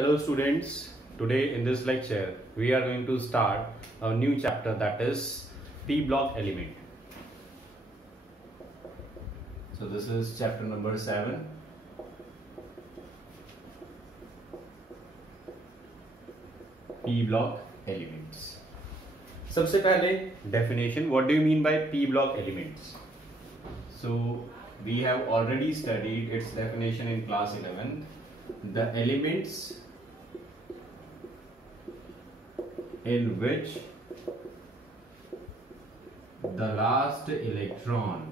Hello students, today in this lecture we are going to start a new chapter, that is P block element. So this is chapter number 7. P block elements. सबसे पहले definition, what do you mean by P block elements? So we have already studied its definition in class 11. The elements in which the last electron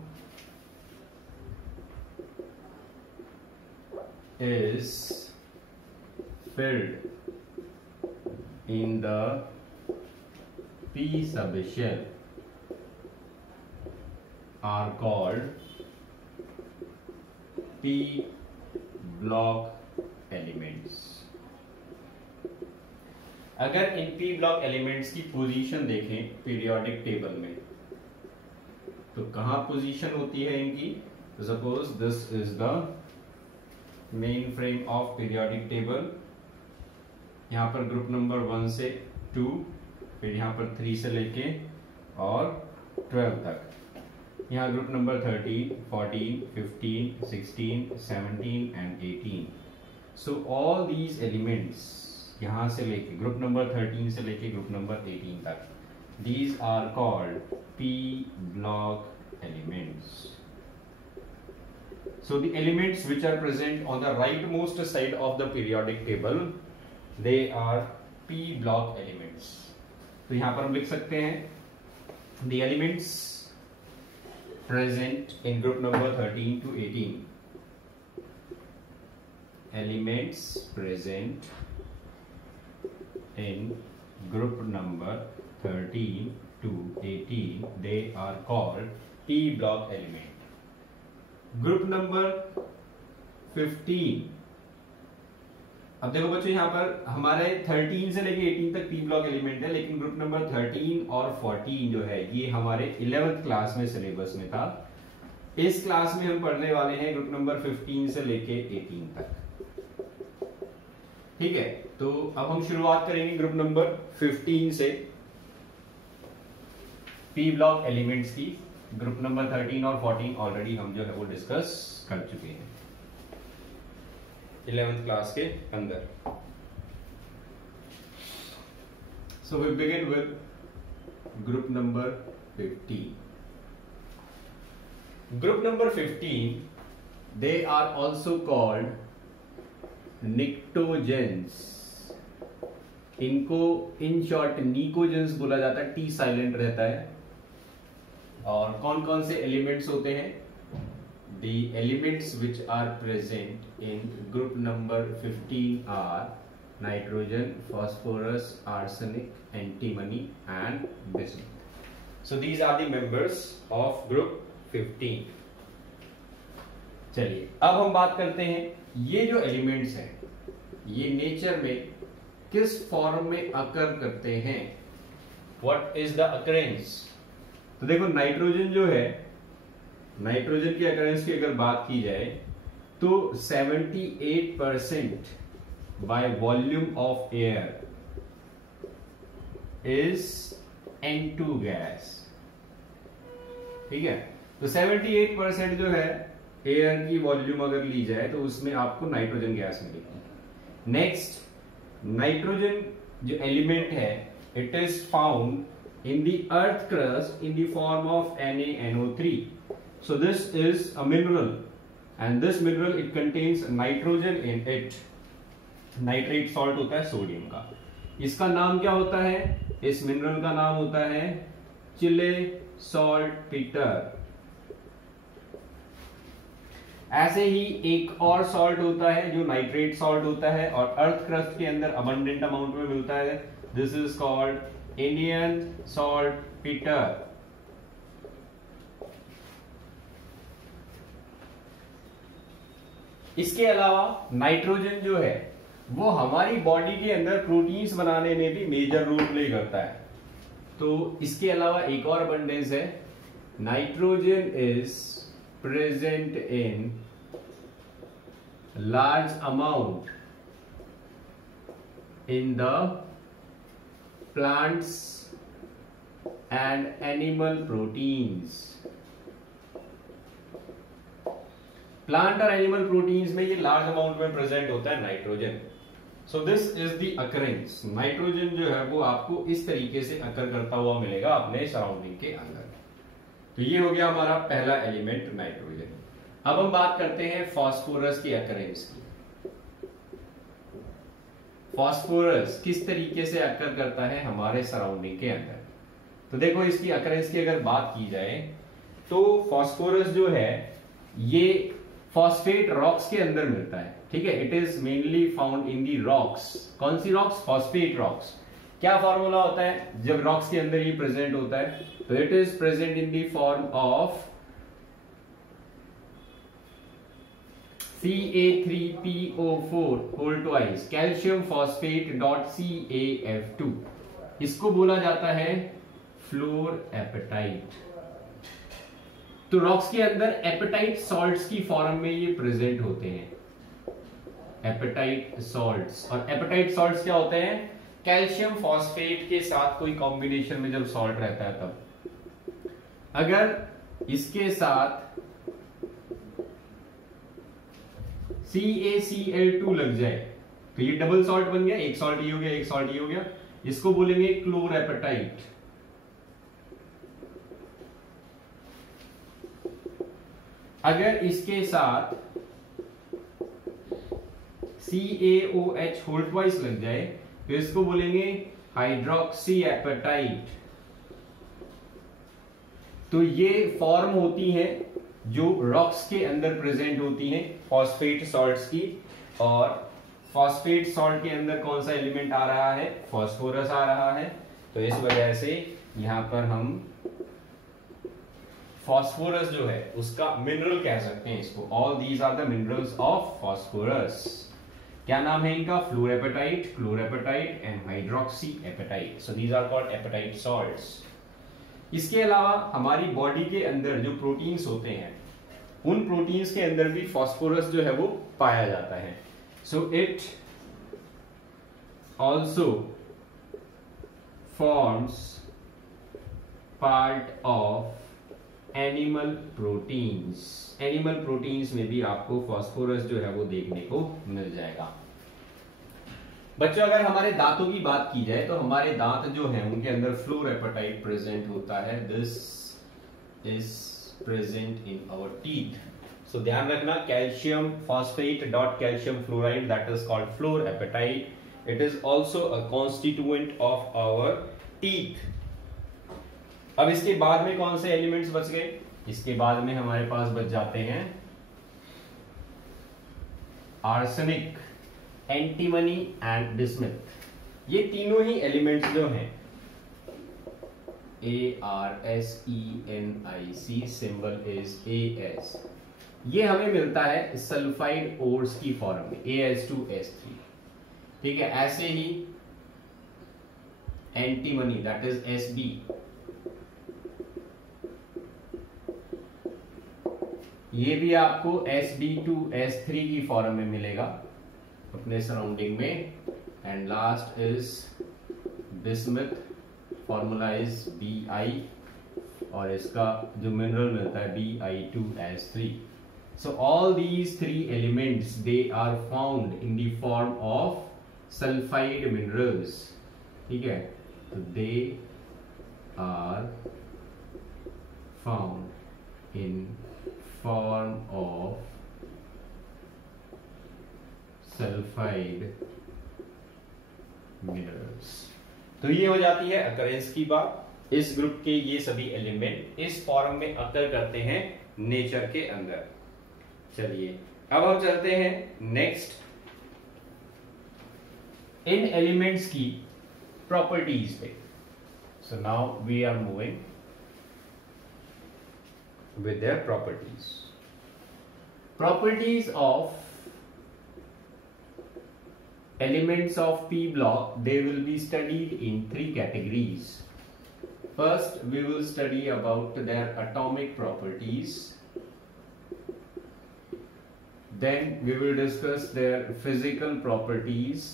is filled in the p subshell are called p block elements. अगर in P block elements की position देखें periodic table में तो कहां position होती है इनकी. Suppose this is the main frame of periodic table. यहां पर ग्रुप नंबर 1 से 2, फिर यहां पर 3 से लेके और 12 तक. यहां group number 13, 14, 15, 16, 17 and 18. So all these elements यहाँ से लेके ग्रुप नंबर 13 से लेके ग्रुप नंबर 18 तक, these are called P block elements. So the elements which are present on the rightmost side of the periodic table, they are P block elements. तो यहाँ पर हम लिख सकते हैं the elements present in group number 13 to 18. Elements present in group number 13 to 18, they are called P block element. Group number 15. अब देखो बच्चों, यहाँ पर हमारे 13 से लेके 18 तक P block element है, लेकिन ग्रुप नंबर 13 और 14 जो है ये हमारे 11th क्लास में सिलेबस में था. इस क्लास में हम पढ़ने वाले हैं ग्रुप नंबर 15 से लेके 18 तक. ठीक है, तो अब हम शुरुआत करेंगे ग्रुप नंबर 15 से पी ब्लॉक एलिमेंट्स की. ग्रुप नंबर 13 और 14 ऑलरेडी हम जो है वो डिस्कस कर चुके हैं 11th क्लास के अंदर. So we begin with group number 15. Group number 15, they are also called pnictogens. इनको इन शॉर्ट निकोजेंस बोला जाता है, टी साइलेंट रहता है. और कौन कौन से एलिमेंट्स होते हैं? The elements which are present in group number 15 are nitrogen, phosphorus, arsenic, antimony and bismuth. So these are the members of group 15. चलिए अब हम बात करते हैं ये जो एलिमेंट्स हैं ये नेचर में किस फॉर्म में अकर करते हैं. What is the occurrence? तो देखो नाइट्रोजन जो है, नाइट्रोजन की अकरेंस की अगर बात की जाए तो 78% by volume of air is N2 gas. ठीक है, तो 78% जो है एयर की वॉल्यूम अगर ली जाए तो उसमें आपको नाइट्रोजन गैस मिलेगी. नेक्स्ट, नाइट्रोजन जो एलिमेंट है it is found in the earth crust in the form of NaNO3. So this is a mineral and this mineral it contains nitrogen in it. Nitrate salt होता है sodium का. इसका नाम क्या होता है? इस मिनरल का नाम होता है चिले सॉल्ट पीटर. ऐसे ही एक और सॉल्ट होता है जो नाइट्रेट सॉल्ट होता है और अर्थ क्रस्ट के अंदर अबंडेंट अमाउंट में मिलता है. This is called Indian salt Peter. इसके अलावा नाइट्रोजन जो है वो हमारी बॉडी के अंदर प्रोटीन्स बनाने में भी मेजर रोल प्ले करता है. तो इसके अलावा एक और अबंडेंस है. Nitrogen is present in large amount in the plants and animal proteins। Plant और एनिमल प्रोटीन्स में ये लार्ज अमाउंट में प्रेजेंट होता है nitrogen. So this is the occurrence. Nitrogen जो है वो आपको इस तरीके से अकर करता हुआ मिलेगा अपने सराउंडिंग के अंदर। तो ये हो गया हमारा पहला एलिमेंट नाइट्रोजन। अब हम बात करते हैं फास्फोरस की अकरेंस की। फास्फोरस किस तरीके से अकर करता है हमारे सराउंडिंग के अंदर। तो देखो इसकी अकरेंस की अगर बात की जाए तो फास्फोरस जो है ये फॉस्फेट रॉक्स के अंदर मिलता है, ठीक है। It is mainly found in the rocks. कौन सी रॉक्स? Phosphate rocks. क्या फॉर्मूला होता है जब रॉक्स के अंदर ये प्रेजेंट होता है? तो it is present in the form of Ca3PO4 whole twice calcium phosphate dot CaF2। इसको बोला जाता है फ्लोरएपेटाइट। तो रॉक्स के अंदर एपेटाइट सॉल्ट्स की फॉर्म में ये प्रेजेंट होते हैं, एपेटाइट सॉल्ट्स। और एपेटाइट सॉल्ट्स क्या होते हैं? कैल्शियम फॉस्फेट के साथ कोई कॉम्बिनेशन में जब सॉल्ट रहता है तब। अगर इसके साथ CaCl2 लग जाए तो ये डबल सॉल्ट बन गया, एक सॉल्ट ये हो गया, एक सॉल्ट ये हो गया। इसको बोलेंगे क्लोरएपेटाइट। अगर इसके साथ CaOH होल ट्वाइस लग जाए तो इसको बोलेंगे हाइड्रोक्सी एपेटाइट। तो ये फॉर्म होती है जो रॉक्स के अंदर प्रेजेंट होती हैं फॉस्फेट सॉल्ट्स की। और फॉस्फेट सॉल्ट के अंदर कौन सा एलिमेंट आ रहा है? फास्फोरस आ रहा है। तो इस वजह से यहां पर हम फास्फोरस जो है उसका मिनरल कह सकते हैं इसको। All these are the minerals of phosphorus. क्या नाम है इनका? Fluorapatite, chlorapatite and hydroxy apatite. So these are called apatite salts. इसके अलावा हमारी बॉडी के अंदर जो प्रोटीन्स होते हैं उन प्रोटीन्स के अंदर भी फास्फोरस जो है वो पाया जाता है। So it also forms part of animal proteins. Animal proteins में भी आपको फास्फोरस जो है वो देखने को मिल जाएगा। बच्चों अगर हमारे दांतों की बात की जाए तो हमारे दांत जो हैं उनके अंदर फ्लोरएपेटाइट प्रेजेंट होता है। This is present in our teeth. So ध्यान रखना, calcium phosphate dot calcium fluoride that is called fluorapatite. It is also a constituent of our teeth. अब इसके बाद में कौन से एलिमेंट्स बच गए? इसके बाद में हमारे पास बच जाते हैं आर्सेनिक, एंटीमनी एंड बिस्मथ। ये तीनों ही एलिमेंट्स जो हैं ArSeNic, सिंबल इज AS। ये हमें मिलता है सल्फाइड ओर्स की फॉर्म में AS2S3, ठीक है। ऐसे ही एंटीमनी दैट इज Sb, ये भी आपको Sb2S3 की फॉर्म में मिलेगा अपने सराउंडिंग में। And last is bismuth, formula is Bi, और इसका जो मिनरल मिलता है Bi2S3। So all these three elements they are found in the form of sulphide minerals, ठीक है। तो they are found in form of sulphide minerals. तो ये हो जाती है अकरेंस की बात। इस ग्रुप के ये सभी एलिमेंट इस फॉर्म में अकर करते हैं नेचर के अंदर। चलिए अब हम चलते हैं नेक्स्ट इन एलिमेंट्स की प्रॉपर्टीज पे। So now we are moving with their properties. Properties of elements of P block, they will be studied in three categories. First, we will study about their atomic properties. Then we will discuss their physical properties.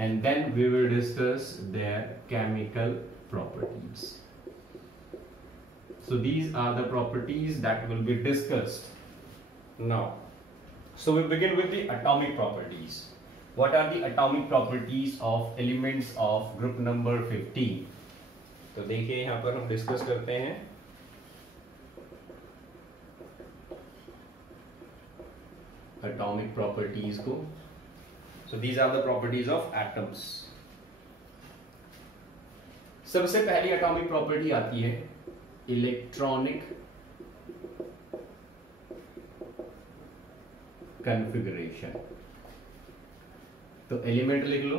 and then we will discuss their chemical properties. So these are the properties that will be discussed now. So we begin with the atomic properties. What are the atomic properties of elements of group number 15? तो देखिए यहाँ पर हम discuss करते हैं atomic properties को. So these are the properties of atoms. सबसे पहली atomic property आती है इलेक्ट्रॉनिक कॉन्फ़िगरेशन. तो एलिमेंट लिख लो,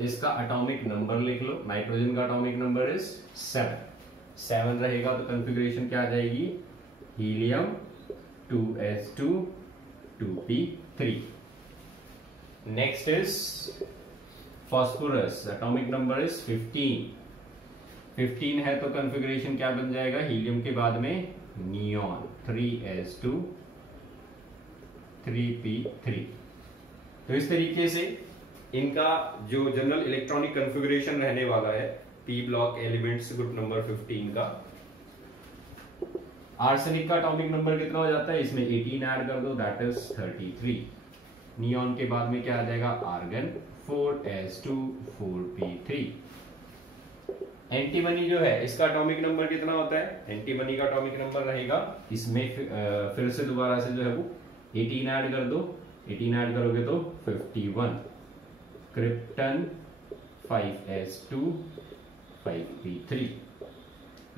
इसका एटॉमिक नंबर लिख लो. नाइट्रोजन का एटॉमिक नंबर इज 7 रहेगा, तो कॉन्फ़िगरेशन क्या आ जाएगी? Helium 2s2 2p3. Next is phosphorus, atomic number is 15 है, तो कॉन्फ़िगरेशन क्या बन जाएगा? हीलियम के बाद में नियॉन 3s2 3p3. तो इस तरीके से इनका जो जनरल इलेक्ट्रॉनिक कॉन्फ़िगरेशन रहने वाला है P block elements group number 15 का. आर्सेनिक का एटॉमिक नंबर कितना हो जाता है? इसमें 18 ऐड कर दो, दैट इज 33. नियॉन के बाद में क्या आ जाएगा? Argon 4s2 4p3. एंटीमनी जो है इसका एटॉमिक नंबर कितना होता है? एंटीमनी का एटॉमिक नंबर रहेगा इसमें फिर से दोबारा से जो है वो 18 ऐड कर दो. 18 ऐड करोगे तो 51. Krypton 5s2 5p3.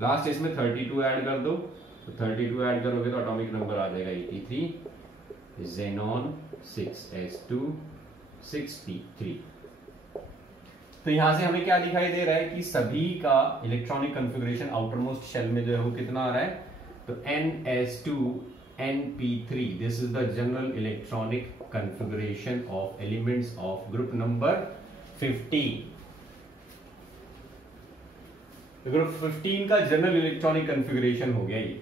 लास्ट इसमें 32 ऐड कर दो, तो 32 ऐड करोगे तो एटॉमिक नंबर आ जाएगा 83. Xenon 6s2 6p3. तो यहां से हमें क्या दिखाई दे रहा है कि सभी का electronic configuration outer most shell में जो है वो कितना आ रहा है? तो ns2 np3. This is the general electronic configuration of elements of group number 15. Group 15 का जनरल इलेक्ट्रॉनिक कॉन्फ़िगरेशन हो गया ये.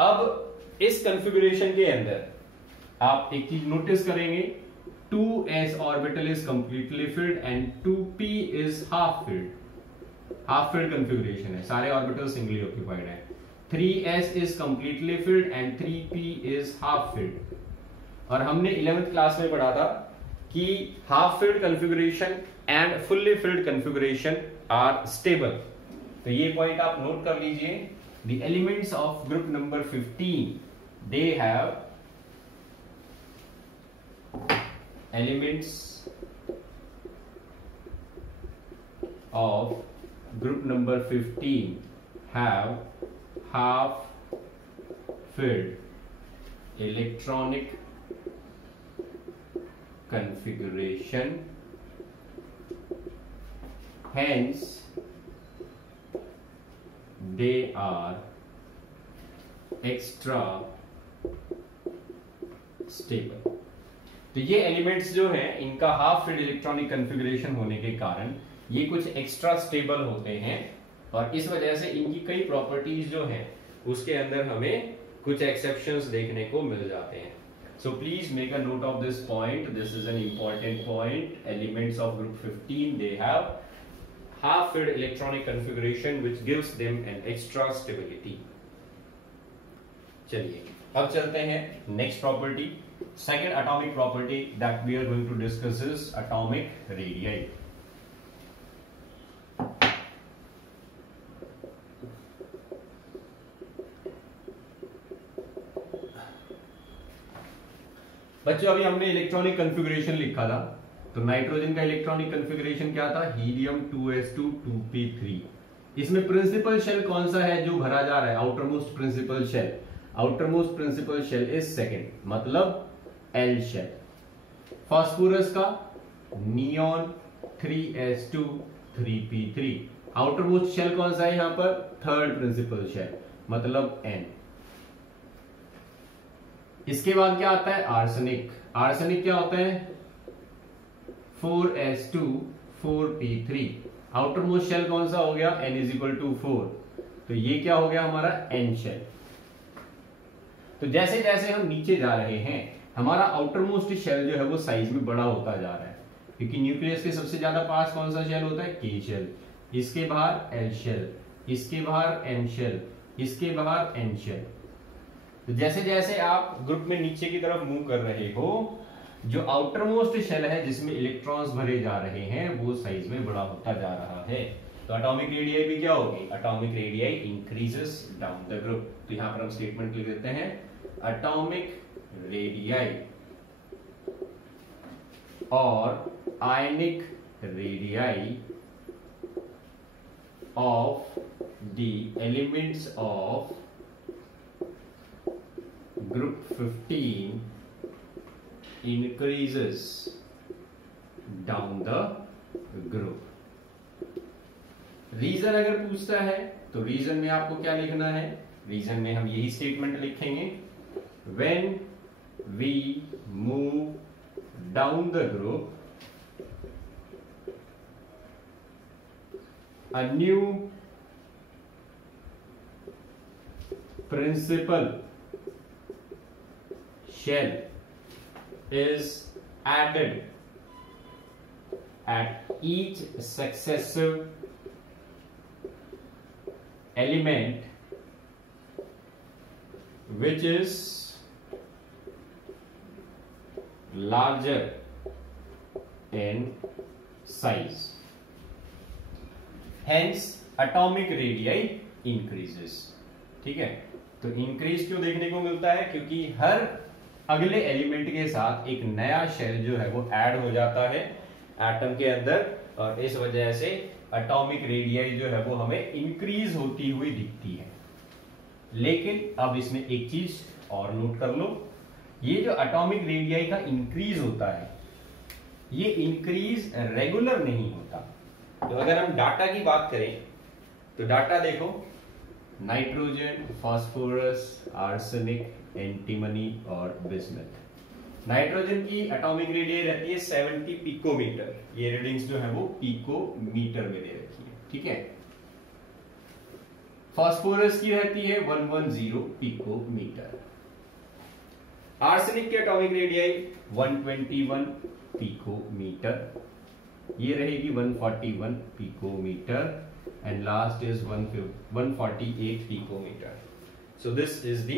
अब इस कॉन्फ़िगरेशन के अंदर आप एक चीज नोटिस करेंगे, 2s orbital is completely filled and 2p is half filled. Half filled configuration है, सारे ऑर्बिटल सिंगली ऑक्यूपाइड है. 3s is completely filled and 3p is half filled. और हमने 11th क्लास में पढ़ा था कि half filled configuration and fully filled configuration are stable. तो ये पॉइंट आप नोट कर लीजिए. The elements of group number 15 they have elements of group number 15 have half filled electronic configuration, hence they are extra stable. तो ये elements जो हैं इनका हाफ फिल्ड इलेक्ट्रॉनिक कॉन्फ़िगरेशन होने के कारण ये कुछ एक्स्ट्रा स्टेबल होते हैं, और इस वजह से इनकी कई प्रॉपर्टीज जो हैं उसके अंदर हमें कुछ एक्सेप्शंस देखने को मिल जाते हैं. So please make a note of this point. This is an important point. Elements of group 15 they have half filled electronic configuration which gives them an extra stability. चलिए अब चलते हैं next property. Second atomic property that we are going to discuss is atomic radii. बच्चों अभी हमने electronic configuration लिखा था, तो नाइट्रोजन का इलेक्ट्रॉनिक कॉन्फ़िगरेशन क्या था? Helium 2s2 2p3. इसमें प्रिंसिपल शेल कौन सा है जो भरा जा रहा है? Outer most principal shell. Outer most principal shell is second, मतलब L शेल. फास्फोरस का neon 3s2 3p3. Outer most shell कौन सा है यहां पर? थर्ड प्रिंसिपल शेल, मतलब N. इसके बाद क्या आता है? आर्सेनिक. आर्सेनिक क्या होता है? 4s2 4p3. Outer most shell कौन सा हो गया? N is equal to 4. तो ये क्या हो गया हमारा? N shell. तो जैसे जैसे हम नीचे जा रहे हैं हमारा आउटर मोस्ट शेल जो है वो साइज में बड़ा होता जा रहा है, क्योंकि न्यूक्लियस के सबसे ज्यादा पास कौन सा शेल होता है, के शेल, इसके बाहर एल शेल, इसके बाहर एम शेल, इसके बाहर एन शेल। तो जैसे जैसे आप ग्रुप में नीचे की तरफ मूव कर रहे हो, जो आउटर मोस्ट शेल है जिसमें इलेक्ट्रॉन्स भरे जा रहे हैं वो साइज में बड़ा होता जा रहा है। तो एटॉमिक रेडियाई भी क्या होगी, atomic radii increases down the group. तो यहां पर हम स्टेटमेंट लिख देते हैं, एटॉमिक रेडियाई और ionic radii of the elements of group 15 increases down the group। Reason अगर पूछता है तो रीजन में आपको क्या लिखना है, रीजन में हम यही स्टेटमेंट लिखेंगे, when we move down the group a new principal shell is added at each successive element which is larger in size, hence atomic radii increases। ठीक है, तो इंक्रीज क्यों देखने को मिलता है, क्योंकि हर अगले एलिमेंट के साथ एक नया शेल जो है वो ऐड हो जाता है एटम के अंदर, और इस वजह से एटॉमिक रेडियाई जो है वो हमें इंक्रीज होती हुई दिखती है। लेकिन अब इसमें एक चीज और नोट कर लो, ये जो एटॉमिक रेडियाई का इंक्रीज होता है ये इंक्रीज रेगुलर नहीं होता। तो अगर हम डाटा की बात करें तो डाटा देखो, नाइट्रोजन, फास्फोरस, आर्सेनिक, एंटीमनी और बिस्मथ। नाइट्रोजन की एटॉमिक रेडियस रहती है 70 पिकोमीटर, ये रीडिंग्स जो है वो पिकोमीटर में दे रखी है। ठीक है, फास्फोरस की रहती है 110 पिकोमीटर, आर्सेनिक की एटॉमिक रेडियस 121 पिकोमीटर, ये रहेगी 141 picometre, and last is 148 picometre. So this is the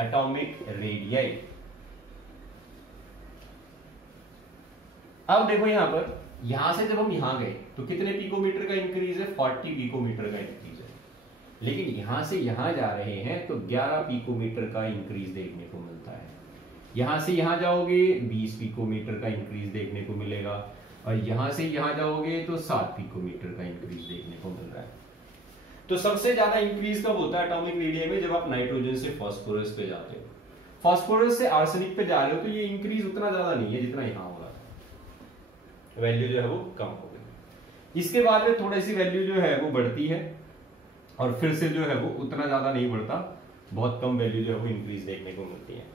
atomic radii. अब देखो यहां पर, यहां से जब हम यहां गए तो कितने पिकोमीटर का इंक्रीज है, 40 पिकोमीटर का इंक्रीज है। लेकिन यहां से यहां जा रहे हैं तो 11 पिकोमीटर का इंक्रीज देखने को मिलता है। यहां से यहां जाओगे 20 पिकोमीटर का इंक्रीज देखने को मिलेगा, और यहां से यहां जाओगे तो 7 पिकोमीटर का इंक्रीज देखने को मिल रहा है। तो सबसे ज्यादा इंक्रीज कब होता है एटॉमिक रेडियस में, जब आप नाइट्रोजन से फास्फोरस पे जाते हो। फास्फोरस से आर्सेनिक पे जा रहे हो तो ये इंक्रीज उतना ज्यादा नहीं है जितना यहां हो रहा है, वैल्यू जो है वो कम हो गई। इसके बाद में थोड़ी सी वैल्यू जो है वो बढ़ती है, और फिर से जो है वो उतना ज्यादा नहीं बढ़ता, बहुत कम वैल्यू जो है वो इंक्रीज देखने को मिलती है।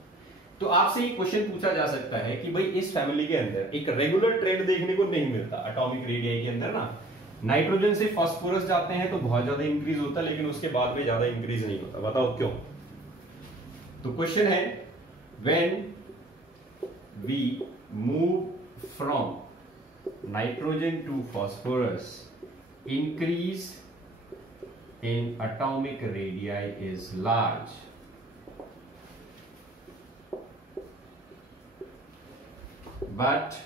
तो आपसे ये क्वेश्चन पूछा जा सकता है कि भाई इस फैमिली के अंदर एक रेगुलर ट्रेंड देखने को नहीं मिलता एटॉमिक रेडियस के अंदर ना, नाइट्रोजन से फास्फोरस जाते हैं तो बहुत ज्यादा इंक्रीज होता है, लेकिन उसके बाद में ज्यादा इंक्रीज नहीं होता, बताओ क्यों। तो क्वेश्चन है, when we move from nitrogen to phosphorus, increase in atomic radius is large, but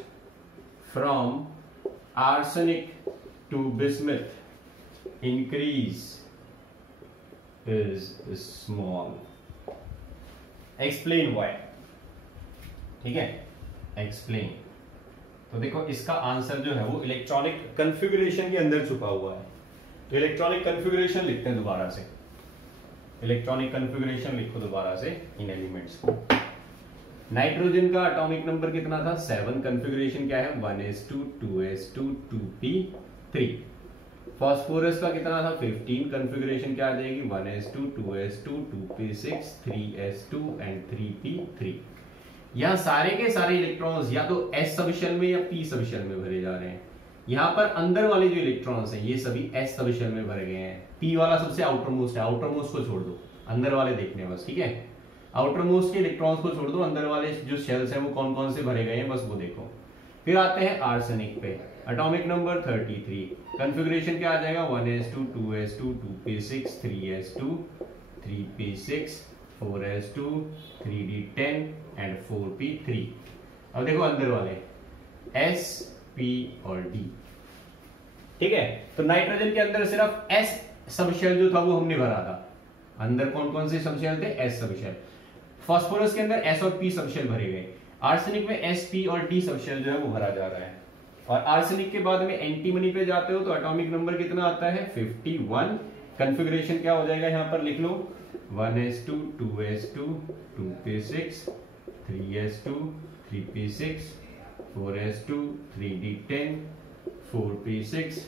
from arsenic to bismuth increase is small। explain why। ठीक है, explain। तो देखो इसका आंसर जो है वो इलेक्ट्रॉनिक कन्फिगरेशन के अंदर छुपा हुआ है। तो इलेक्ट्रॉनिक कन्फिगरेशन लिखते हैं दोबारा से, इलेक्ट्रॉनिक कन्फिगरेशन लिखो दोबारा से इन एलिमेंट्स को। नाइट्रोजन का एटॉमिक नंबर कितना था, 7। कन्फिगरेशन क्या है, 1s2 2s2 2p3। फास्फोरस का कितना था, 15। कन्फिगरेशन क्या आ जाएगी, 1s2 2s2 2p6 3s2 and 3p3। यहां सारे के सारे इलेक्ट्रॉन्स या तो s सब शेल में या p सब शेल में भरे जा रहे हैं। यहां पर अंदर वाले जो इलेक्ट्रॉन्स हैं ये सभी s सब शेल में भरे गए हैं, p वाला सबसे आउटर मोस्ट है, आउटर मोस्ट को छोड़ दो, अंदर वाले देखने बस। ठीक है, आउटर मोस्ट के इलेक्ट्रॉन्स को छोड़ दो, अंदर वाले जो शेल्स हैं वो कौन कौन से भरे गए हैं बस वो देखो। फिर आते हैं आर्सेनिक पे, एटॉमिक नंबर 33, कॉन्फ़िगरेशन क्या आ जाएगा 1s2 2s2 2p6 3s2 3p6 4s2 3d10 and 4p3। अब देखो अंदर वाले S P और D, ठीक है। तो नाइट्रोजन के अंदर सिर्फ S सबशेल जो था वो हमने भरा था, अंदर कौन कौन से सबशेल थे S सबशेल। फास्फोरस के अंदर S और P सबशेल भरे गए, आर्सेनिक में S P और D सबशेल जो है वो भरा जा रहा है। और आर्सेनिक के बाद में एंटीमनी पे जाते हो तो एटॉमिक नंबर कितना आता है 51। कॉन्फ़िगरेशन क्या हो जाएगा यहाँ पर लिख लो 1s2 2s2 2p6 3s2 3p6 4s2 3d10 4p6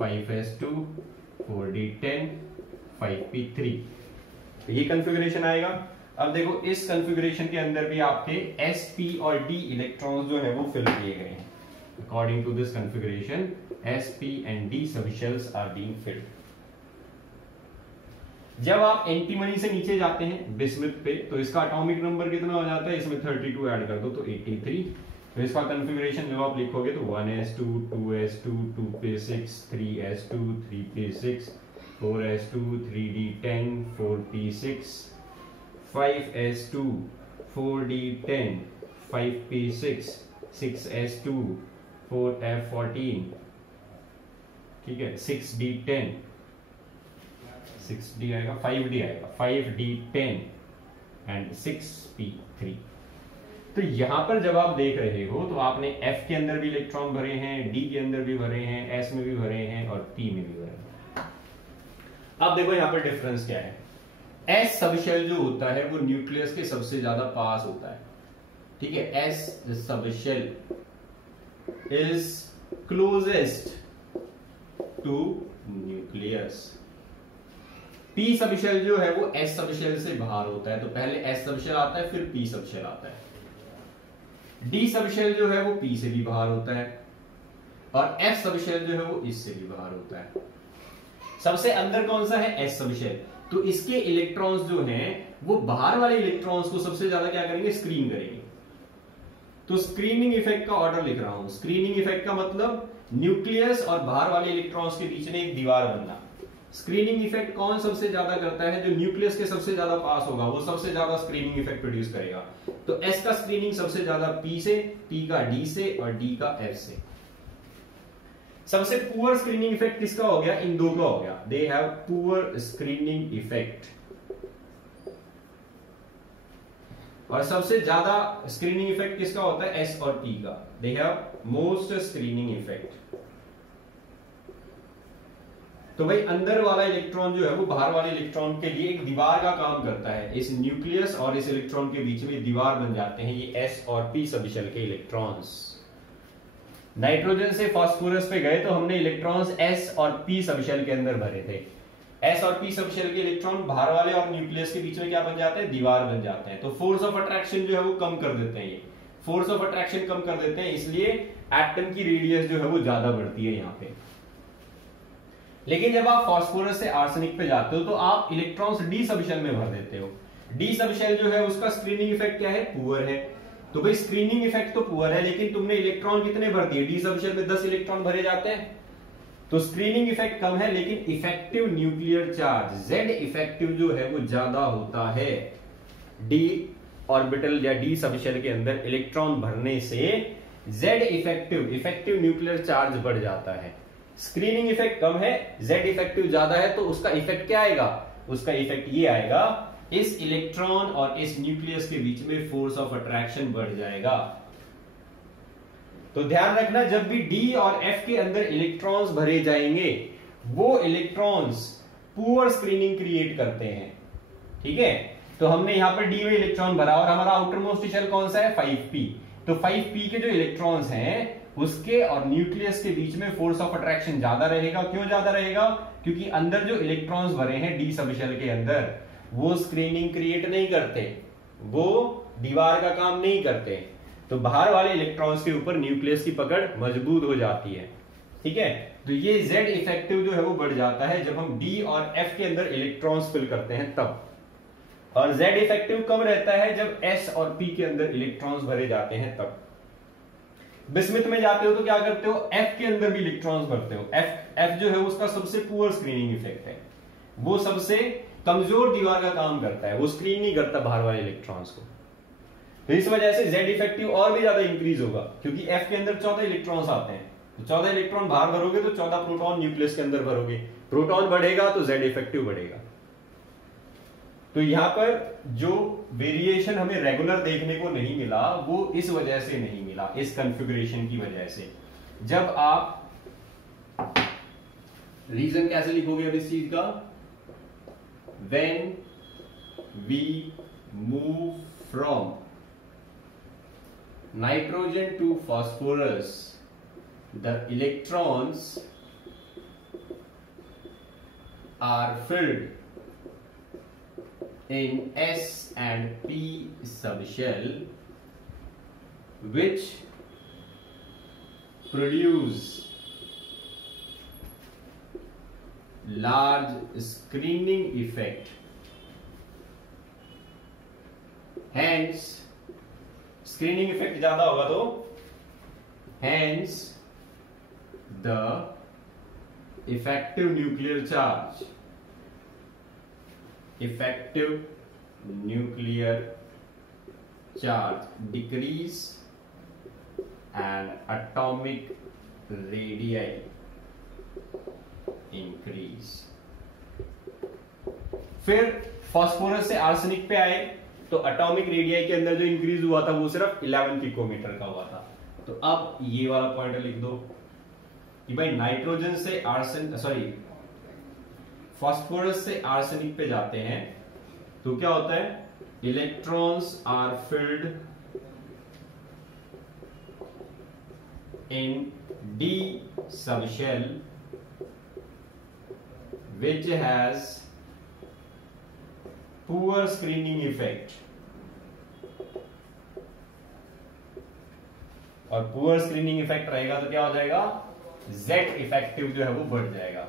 5s2 4d10 5p3, तो ये कॉन्फ़िगरेशन आएगा। अब देखो इस कॉन्फ़िगरेशन के अंदर भी आपके s p और d इलेक्ट्रॉन्स जो है वो फिल किए गए हैं। According to this configuration s p and d subshells are being filled. जब आप एंटीमनी से नीचे जाते हैं बिस्मथ पे तो इसका एटॉमिक नंबर कितना हो जाता है, इसमें 32 ऐड कर दो तो 83। तो इसका कॉन्फ़िगरेशन जब आप लिखोगे तो 1s2 2s2 2p6 3s2 3p6 4s2 3d10 4p6 5s2 4d10 5p6 6s2 4f14, ठीक है 6d10 6d आएगा 5d आएगा 5d10 एंड 6p3। तो यहां पर जब आप देख रहे हो तो आपने F के अंदर भी इलेक्ट्रॉन भरे हैं, D के अंदर भी भरे हैं, S में भी भरे हैं और P में भी भरे हैं। अब देखो यहां पर डिफरेंस क्या है, S सबशेल जो होता है वो न्यूक्लियस के सबसे ज्यादा पास होता है, ठीक है। S subshell is closest to nucleus. P subshell जो है वो S सबशेल से बाहर होता है, तो पहले S सबशेल आता है फिर P सबशेल आता है। D सबशेल जो है वो P से भी बाहर होता है और F सबशेल जो है वो इससे भी बाहर होता है। सबसे अंदर कौन सा है S सबशेल, तो इसके इलेक्ट्रॉन्स जो हैं वो बाहर वाले इलेक्ट्रॉन्स को सबसे ज्यादा क्या करेंगे, स्क्रीन करेंगे। तो स्क्रीनिंग इफेक्ट का ऑर्डर लिख रहा हूं। स्क्रीनिंग इफेक्ट का मतलब न्यूक्लियस और बाहर वाले इलेक्ट्रॉन्स के बीच में एक दीवार बनना। स्क्रीनिंग इफेक्ट कौन सबसे ज्यादा करता है, जो न्यूक्लियस के सबसे ज्यादा पास होगा वो सबसे ज्यादा स्क्रीनिंग इफेक्ट प्रोड्यूस करेगा। तो S का स्क्रीनिंग सबसे ज्यादा P से, P का D से और D का F से। सबसे पुअर स्क्रीनिंग इफेक्ट किसका हो गया, इन दो का हो गया, they have poor screening effect. और सबसे ज्यादा स्क्रीनिंग इफेक्ट किसका होता है, S और P का, they have most screening effect. तो भाई अंदर वाला इलेक्ट्रॉन जो है वो बाहर वाले इलेक्ट्रॉन के लिए एक दीवार का काम करता है। इस न्यूक्लियस और इस इलेक्ट्रॉन के बीच में दीवार बन जाते हैं ये S और P सबशेल के इलेक्ट्रॉन्स। नाइट्रोजन से फास्फोरस पे गए तो हमने इलेक्ट्रॉन्स S और P सबशेल के अंदर भरे थे। S और P सबशेल के इलेक्ट्रॉन बाहर वाले और न्यूक्लियस के बीच में क्या बन जाते हैं, दीवार बन जाते हैं। तो फोर्स ऑफ अट्रैक्शन जो है वो कम कर देते हैं, ये फोर्स ऑफ अट्रैक्शन कम कर देते हैं, इसलिए एटम की रेडियस जो है वो ज्यादा बढ़ती है यहाँ पे। लेकिन जब आप फास्फोरस से आर्सेनिक पे जाते हो तो आप इलेक्ट्रॉन्स D सबशेल में भर देते हो। D सबशेल जो है उसका स्क्रीनिंग इफेक्ट क्या है, पुअर है। तो भाई स्क्रीनिंग इफेक्ट तो पुअर है, लेकिन तुमने इलेक्ट्रॉन कितने भर दिए, D सबशेल में 10 इलेक्ट्रॉन भरे जाते हैं, तो स्क्रीनिंग इफेक्ट कम है, लेकिन effective nuclear charge Z effective जो है वो ज्यादा होता है। D ऑर्बिटल या D सबशेल के अंदर इलेक्ट्रॉन भरने से Z इफेक्टिव न्यूक्लियर चार्ज बढ़ जाता है। स्क्रीनिंग इफेक्ट कम है, Z इफेक्टिव ज्यादा है, तो उसका इफेक्ट क्या आएगा, उसका इफेक्ट ये आएगा, इस इलेक्ट्रॉन और इस न्यूक्लियस के बीच में फोर्स ऑफ अट्रैक्शन बढ़ जाएगा। तो ध्यान रखना, जब भी D और F के अंदर इलेक्ट्रॉन्स भरे जाएंगे वो इलेक्ट्रॉन्स पुअर स्क्रीनिंग क्रिएट करते हैं, ठीक है। तो हमने यहां पर D में इलेक्ट्रॉन भरा और हमारा आउटर मोस्ट शेल कौन सा है, 5p। तो 5p के जो इलेक्ट्रॉन्स हैं उसके और न्यूक्लियस के बीच में फोर्स ऑफ अट्रैक्शन ज्यादा रहेगा। क्यों ज्यादा रहेगा, क्योंकि अंदर जो इलेक्ट्रॉन्स भरे हैं D सबशेल के अंदर वो स्क्रीनिंग क्रिएट नहीं करते, वो दीवार का काम नहीं करते। तो बाहर वाले इलेक्ट्रॉन्स के ऊपर न्यूक्लियस की पकड़ मजबूत हो जाती है, ठीक है। तो ये Z इफेक्टिव जो है वो बढ़ जाता है जब हम D और F के अंदर इलेक्ट्रॉन्स फिल करते हैं तब। और Z इफेक्टिव कब रहता है? जब S और P के अंदर इलेक्ट्रॉन्स भरे जाते हैं तब। बिस्मिथ में जाते हो तो क्या करते हो? F के अंदर भी इलेक्ट्रॉन्स भरते हो। F जो है उसका सबसे पुअर स्क्रीनिंग इफेक्ट है, वो सबसे कमजोर दीवार का काम करता है, वो स्क्रीन नहीं करता बाहर वाले इलेक्ट्रॉन्स को। तो इस वजह से Z इफेक्टिव और भी ज्यादा इंक्रीज होगा, क्योंकि F के अंदर 14 इलेक्ट्रॉन्स आते हैं, तो 14 इलेक्ट्रॉन बाहर भरोगे तो 14 प्रोटॉन न्यूक्लियस के अंदर भरोगे, प्रोटॉन बढ़ेगा तो Z इफेक्टिव बढ़ेगा। तो यहां पर जो वेरिएशन हमें रेगुलर देखने को नहीं मिला वो इस वजह से नहीं मिला, इस कॉन्फ़िगरेशन की वजह से। जब आप रीजन कैसे लिखोगे अब इस चीज का? When we move from nitrogen to phosphorus the electrons are filled in S and P subshell, which produce large screening effect. Hence, screening effect ज्यादा होगा तो hence the effective nuclear charge decrease and atomic radii increase। फिर phosphorus से arsenic पे आए तो atomic radii के अंदर जो इंक्रीज हुआ था वो सिर्फ 11 पिकोमीटर का हुआ था। तो अब ये वाला पॉइंट लिख दो कि भाई नाइट्रोजन से फास्फोरस से आर्सेनिक पे जाते हैं तो क्या होता है? Electrons are filled in D subshell which has poor screening effect, और पुअर स्क्रीनिंग इफेक्ट रहेगा तो क्या हो जाएगा? Z इफेक्टिव जो है वो बढ़ जाएगा।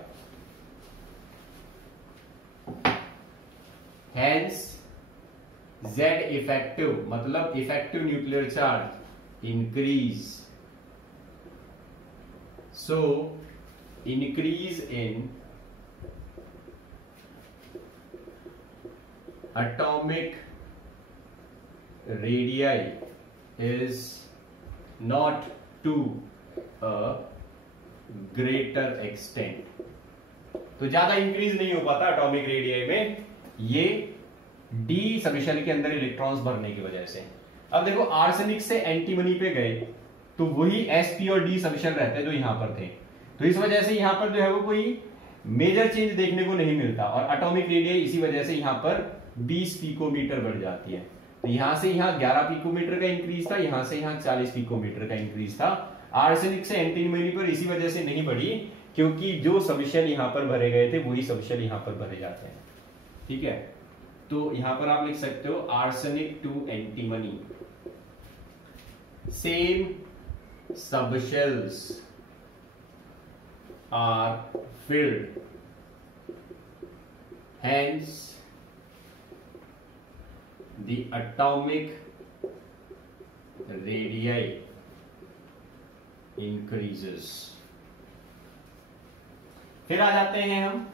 Hence Z इफेक्टिव मतलब effective nuclear charge increase, so increase in atomic radii is not to a greater extent। तो ज्यादा इंक्रीज नहीं हो पाता एटॉमिक रेडियाई में, ये डी सबशेल के अंदर इलेक्ट्रॉन्स भरने की वजह से। अब देखो आर्सेनिक से एंटीमनी पे गए तो वही sp और d सबशेल रहते जो यहां पर थे, तो इस वजह से यहां पर जो है वो कोई मेजर चेंज देखने को नहीं मिलता, और एटॉमिक रेडियाई इसी वजह से यहां पर 20 पिकोमीटर बढ़ जाती है। तो यहां से यहां 11 पिकोमीटर का इंक्रीज था, यहां से यहां 40 पिकोमीटर का इंक्रीज था। आर्सेनिक से एंटीमनी पर इसी वजह से नहीं बढ़ी क्योंकि जो सबशेल यहां पर भरे गए थे वही सबशेल यहां पर भरे जाते हैं। ठीक है, तो यहां पर आप लिख सकते हो arsenic to antimony, same subshells are filled, hence the atomic radii increases। फिर आ जाते हैं हम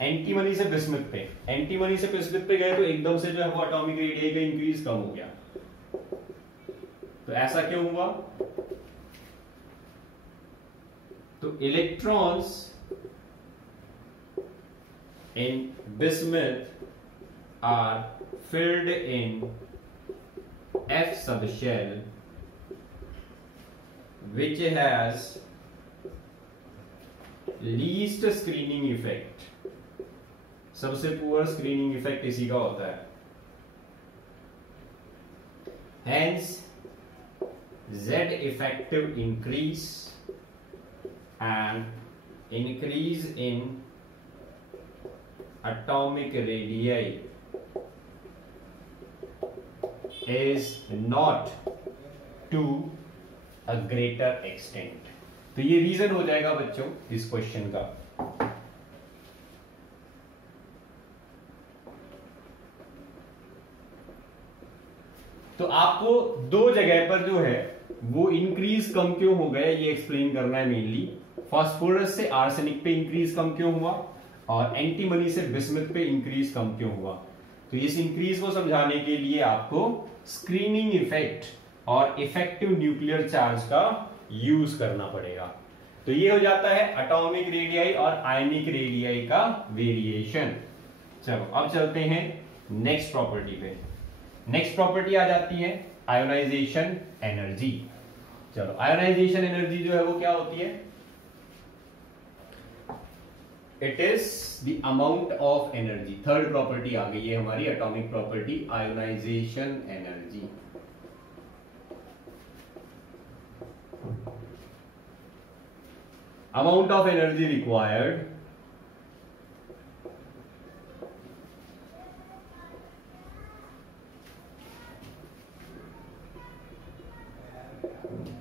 एंटीमनी से बिस्मिथ पे। एंटीमनी से बिस्मिथ पे गए तो एकदम से जो है वो एटॉमिक रेडियाई का इंक्रीज कम हो गया। तो ऐसा क्यों हुआ? तो electrons in bismuth are filled in F subshell which has least screening effect। सबसे पुअर स्क्रीनिंग इफेक्ट इसी का होता है। Hence Z effective increase and increase in atomic radii is not to a greater extent। तो ये reason हो जाएगा बच्चों इस क्वेश्चन का। तो आपको दो जगह पर जो है वो इंक्रीज कम क्यों हो गया ये एक्सप्लेन करना है मेनली। फास्फोरस से आर्सेनिक पे इंक्रीज कम क्यों हुआ और एंटीमनी से बिस्मथ पे इंक्रीज कम क्यों हुआ। तो इस इंक्रीज को समझाने के लिए आपको स्क्रीनिंग इफेक्ट और इफेक्टिव न्यूक्लियर चार्ज का यूज करना पड़ेगा। तो ये हो जाता है एटॉमिक रेडियाई और आयनिक रेडियाई का वेरिएशन। चलो अब चलते हैं नेक्स्ट प्रॉपर्टी पे। नेक्स्ट प्रॉपर्टी आ जाती है आयोनाइजेशन एनर्जी। चलो आयोनाइजेशन एनर्जी जो है वो क्या होती है, it is the amount of energy. Third property आ गई है हमारी atomic property ionisation energy. Amount of energy required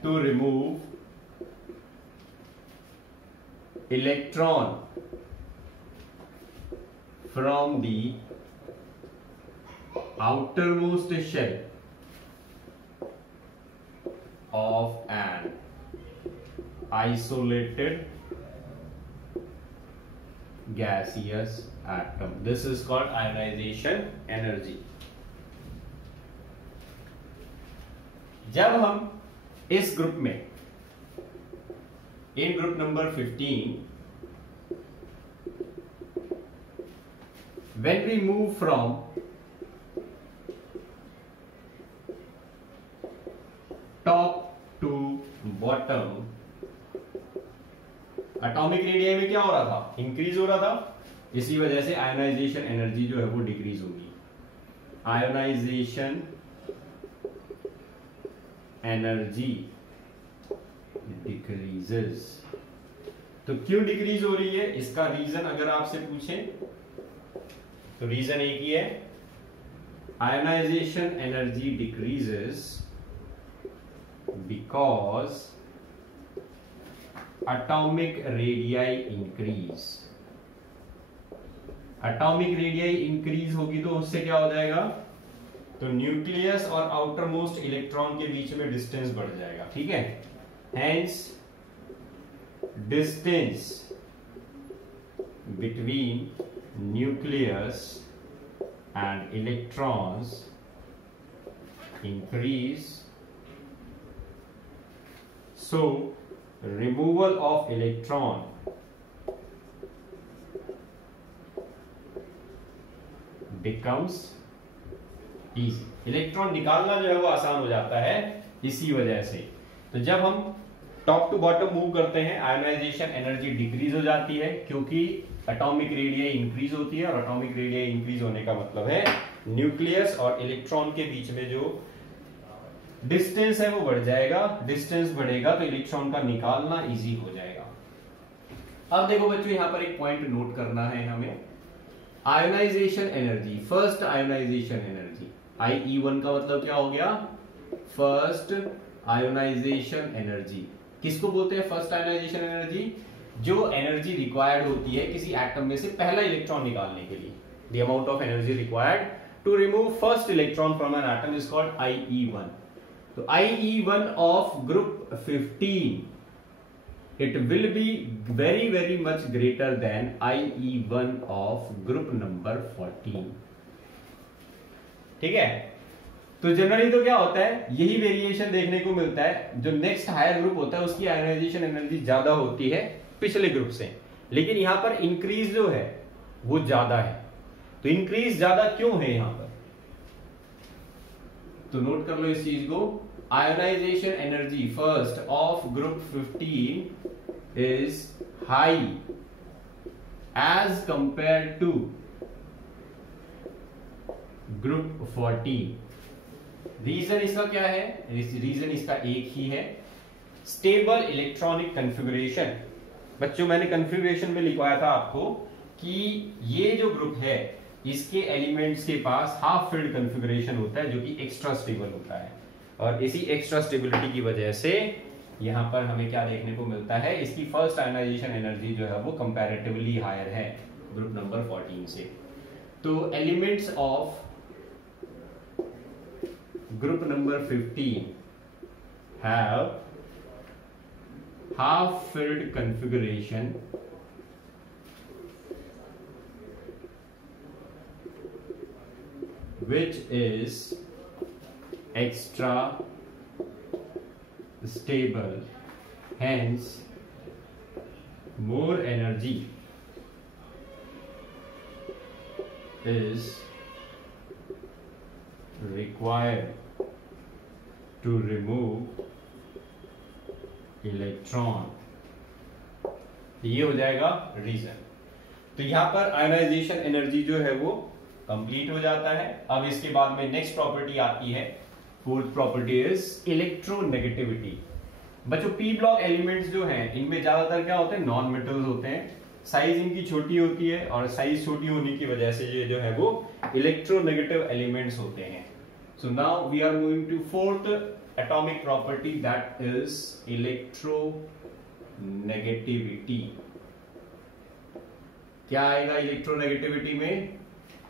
to remove electron from the outermost shell of an isolated gaseous atom. This is called ionization energy. जब हम इस group में in group number 15 when we move from top to bottom, atomic radius में क्या हो रहा था, increase हो रहा था। इसी वजह से आयोनाइजेशन एनर्जी जो है वो डिक्रीज होगी। Ionisation energy decreases. तो क्यों डिक्रीज हो रही है, इसका रीजन अगर आपसे पूछें तो रीजन एक ही है, ionisation energy decreases because atomic radii increase. Atomic radii increase होगी तो उससे क्या हो जाएगा, तो न्यूक्लियस और आउटर मोस्ट इलेक्ट्रॉन के बीच में डिस्टेंस बढ़ जाएगा। ठीक है, hence distance between nucleus and electrons increase, so removal of electron becomes easy. Electron निकालना जो है वो आसान हो जाता है इसी वजह से। तो जब हम टॉप टू बॉटम मूव करते हैं आयोनाइजेशन एनर्जी डिक्रीज हो जाती है, क्योंकि एटॉमिक रेडियाई इंक्रीज होती है और एटॉमिक रेडियाई इंक्रीज होने का मतलब है न्यूक्लियस और इलेक्ट्रॉन के बीच में जो डिस्टेंस है वो बढ़ जाएगा। डिस्टेंस बढ़ेगा तो इलेक्ट्रॉन का निकालना इजी हो जाएगा। अब देखो बच्चों, यहां पर एक पॉइंट नोट करना है हमें। Ionisation energy, first ionisation energy, IE1 का मतलब क्या हो गया, फर्स्ट आयोनाइजेशन एनर्जी। किसको बोलते हैं फर्स्ट आयोनाइजेशन एनर्जी, जो एनर्जी रिक्वायर्ड होती है किसी एटम में से पहला इलेक्ट्रॉन निकालने के लिए। The amount of energy required to remove first electron from an atom is called IE1। तो IE1 of group 15 it will be very much greater than IE1 of group number 14। ठीक है, तो जनरली तो क्या होता है, यही वेरिएशन देखने को मिलता है। जो नेक्स्ट हायर ग्रुप होता है उसकी आयोनाइजेशन एनर्जी ज्यादा होती है पिछले ग्रुप से, लेकिन यहां पर इंक्रीज जो है वो ज्यादा है। तो इंक्रीज ज्यादा क्यों है यहां पर, तो नोट कर लो इस चीज को। Ionisation energy first of group 15 is high as compared to group 14। Reason इसका क्या है, रीजन इसका एक ही है, स्टेबल इलेक्ट्रॉनिक कन्फिगरेशन। बच्चों मैंने कन्फिगरेशन में लिखवाया था आपको कि ये जो ग्रुप है इसके एलिमेंट्स के पास हाफ फील्ड कन्फिगरेशन होता है जो कि एक्स्ट्रा स्टेबल होता है, और इसी एक्स्ट्रा स्टेबिलिटी की वजह से यहां पर हमें क्या देखने को मिलता है, इसकी फर्स्ट आयोनाइजेशन एनर्जी जो है वो कंपैरेटिवली हायर है ग्रुप नंबर 14 से। तो elements of group number 15 have half filled configuration which is extra stable, hence more energy is required to remove electron. ये हो जाएगा रीजन। तो यहां पर आयोनाइजेशन एनर्जी जो है वो कंप्लीट हो जाता है। अब इसके बाद में नेक्स्ट प्रॉपर्टी आती है, फोर्थ प्रॉपर्टी इज इलेक्ट्रोनेगेटिविटी। बच्चों पी ब्लॉक एलिमेंट्स जो हैं इनमें ज्यादातर क्या होते हैं, नॉन मेटल्स होते हैं, साइज इनकी छोटी होती है और साइज छोटी होने की वजह से ये जो है वो इलेक्ट्रोनेगेटिव एलिमेंट्स होते हैं। So now we are moving to fourth atomic property, that is electronegativity। क्या आएगा इलेक्ट्रोनेगेटिविटी में?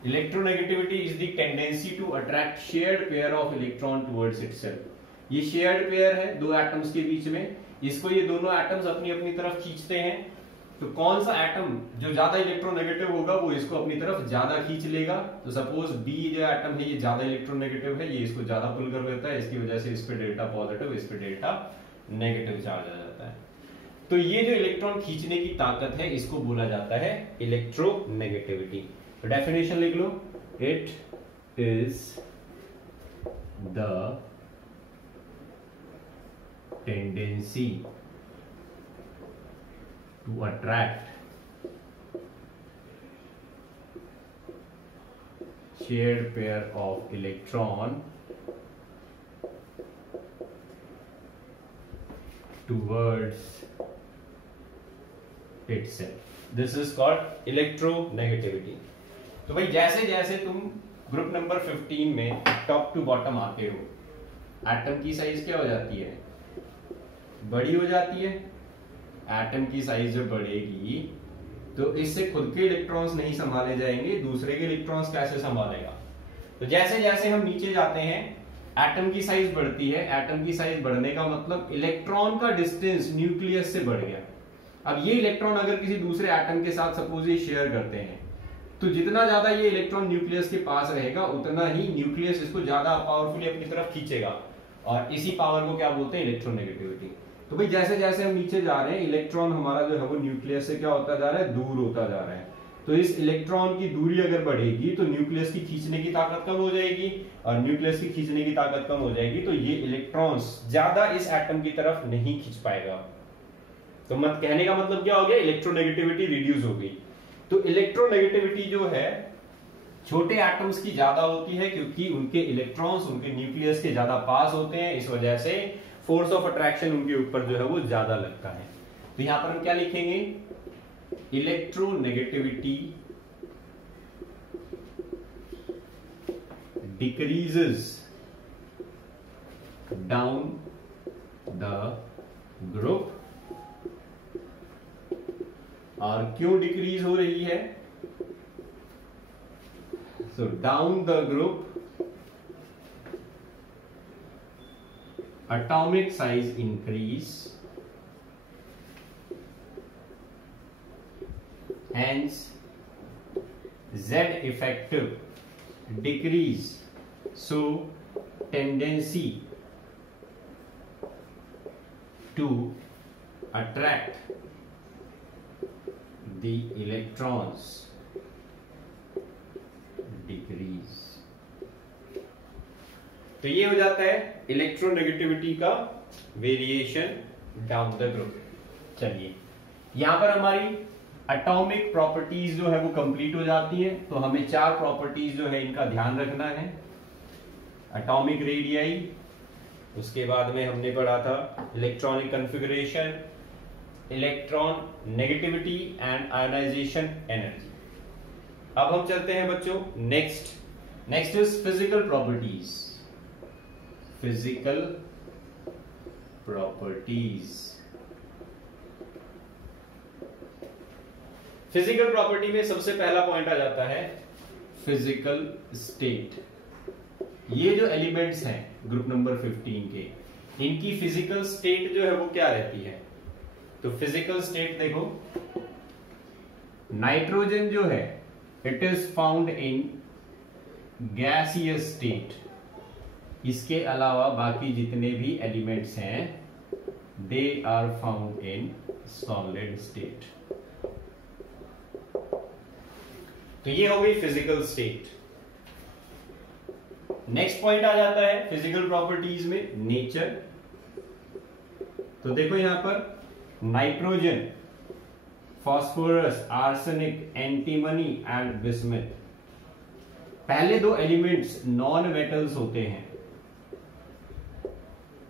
Electronegativity is the tendency to attract shared pair of electron towards itself. ये शेयर्ड पेयर है दो एटम्स के बीच में, इसको ये दोनों एटम्स अपनी अपनी तरफ खींचते हैं। तो कौन सा एटम जो ज्यादा इलेक्ट्रोनेगेटिव होगा वो इसको अपनी तरफ ज्यादा खींच लेगा। तो सपोज बी जो एटम है ये ज्यादा इलेक्ट्रोनेगेटिव है, ये इसको ज्यादा पुल कर लेता है, इसकी वजह से इस पे डेल्टा पॉजिटिव, इस पे डेल्टा नेगेटिव चार्ज आ जाता है। तो ये जो इलेक्ट्रॉन खींचने की ताकत है इसको बोला जाता है इलेक्ट्रोनेगेटिविटी। तो डेफिनेशन लिख लो, it is the tendency to attract shared pair of electron towards itself. This is called electronegativity. तो भाई जैसे जैसे तुम ग्रुप नंबर 15 में टॉप टू बॉटम आते हो, एटम की साइज क्या हो जाती है, बड़ी हो जाती है। एटम की साइज जब बढ़ेगी तो इससे खुद के इलेक्ट्रॉन्स नहीं संभाले जाएंगे, दूसरे के इलेक्ट्रॉन्स कैसे संभालेगा। तो जैसे जैसे हम नीचे जाते हैं एटम की साइज बढ़ती है। एटम की साइज बढ़ने का मतलब इलेक्ट्रॉन का डिस्टेंस न्यूक्लियस से बढ़ गया। अब ये इलेक्ट्रॉन अगर किसी दूसरे एटम के साथ सपोज ये शेयर करते हैं तो जितना ज्यादा ये इलेक्ट्रॉन न्यूक्लियस के पास रहेगा उतना ही न्यूक्लियस इसको ज्यादा पावरफुली अपनी तरफ खींचेगा, और इसी पावर को क्या बोलते हैं, इलेक्ट्रोनेगेटिविटी। तो भाई जैसे जैसे हम नीचे जा रहे हैं इलेक्ट्रॉन हमारा जो है वो न्यूक्लियस से क्या होता जा रहा है, दूर होता जा रहा है। तो इस इलेक्ट्रॉन की दूरी अगर बढ़ेगी तो न्यूक्लियस की खींचने की ताकत कम हो जाएगी, और न्यूक्लियस की खींचने की ताकत कम हो जाएगी तो ये इलेक्ट्रॉन्स ज्यादा इस एटम की तरफ नहीं खींच पाएगा। तो मत कहने का मतलब क्या हो गया, इलेक्ट्रोनेगेटिविटी रिड्यूस हो गई। तो इलेक्ट्रोनेगेटिविटी जो है छोटे एटम्स की ज्यादा होती है क्योंकि उनके इलेक्ट्रॉन्स उनके न्यूक्लियस के ज्यादा पास होते हैं, इस वजह से फोर्स ऑफ अट्रैक्शन उनके ऊपर जो है वो ज्यादा लगता है। तो यहां पर हम क्या लिखेंगे, electronegativity decreases down the group. और क्यों डिक्रीज हो रही है, so down the group atomic size increase, hence Z effective decrease, so tendency to attract the electrons decrease। तो ये हो जाता है इलेक्ट्रोनेगेटिविटी का वेरिएशन डाउन द ग्रुप। चलिए यहां पर हमारी एटॉमिक प्रॉपर्टीज जो है वो कंप्लीट हो जाती है। तो हमें चार प्रॉपर्टीज जो है इनका ध्यान रखना है। एटॉमिक रेडियाई, उसके बाद में हमने पढ़ा था electronic configuration, electron negativity and ionization energy. अब हम चलते हैं बच्चों next is physical properties. Physical properties, physical property में सबसे पहला पॉइंट आ जाता है फिजिकल स्टेट। ये जो एलिमेंट्स हैं ग्रुप नंबर 15 के, इनकी फिजिकल स्टेट जो है वो क्या रहती है? तो फिजिकल स्टेट देखो, नाइट्रोजन जो है it is found in gaseous state. इसके अलावा बाकी जितने भी एलिमेंट्स हैं they are found in solid state. तो ये हो गई फिजिकल स्टेट। नेक्स्ट पॉइंट आ जाता है फिजिकल प्रॉपर्टीज में नेचर। तो देखो यहां पर nitrogen, phosphorus, arsenic, antimony and bismuth, पहले दो एलिमेंट्स नॉन मेटल्स होते हैं।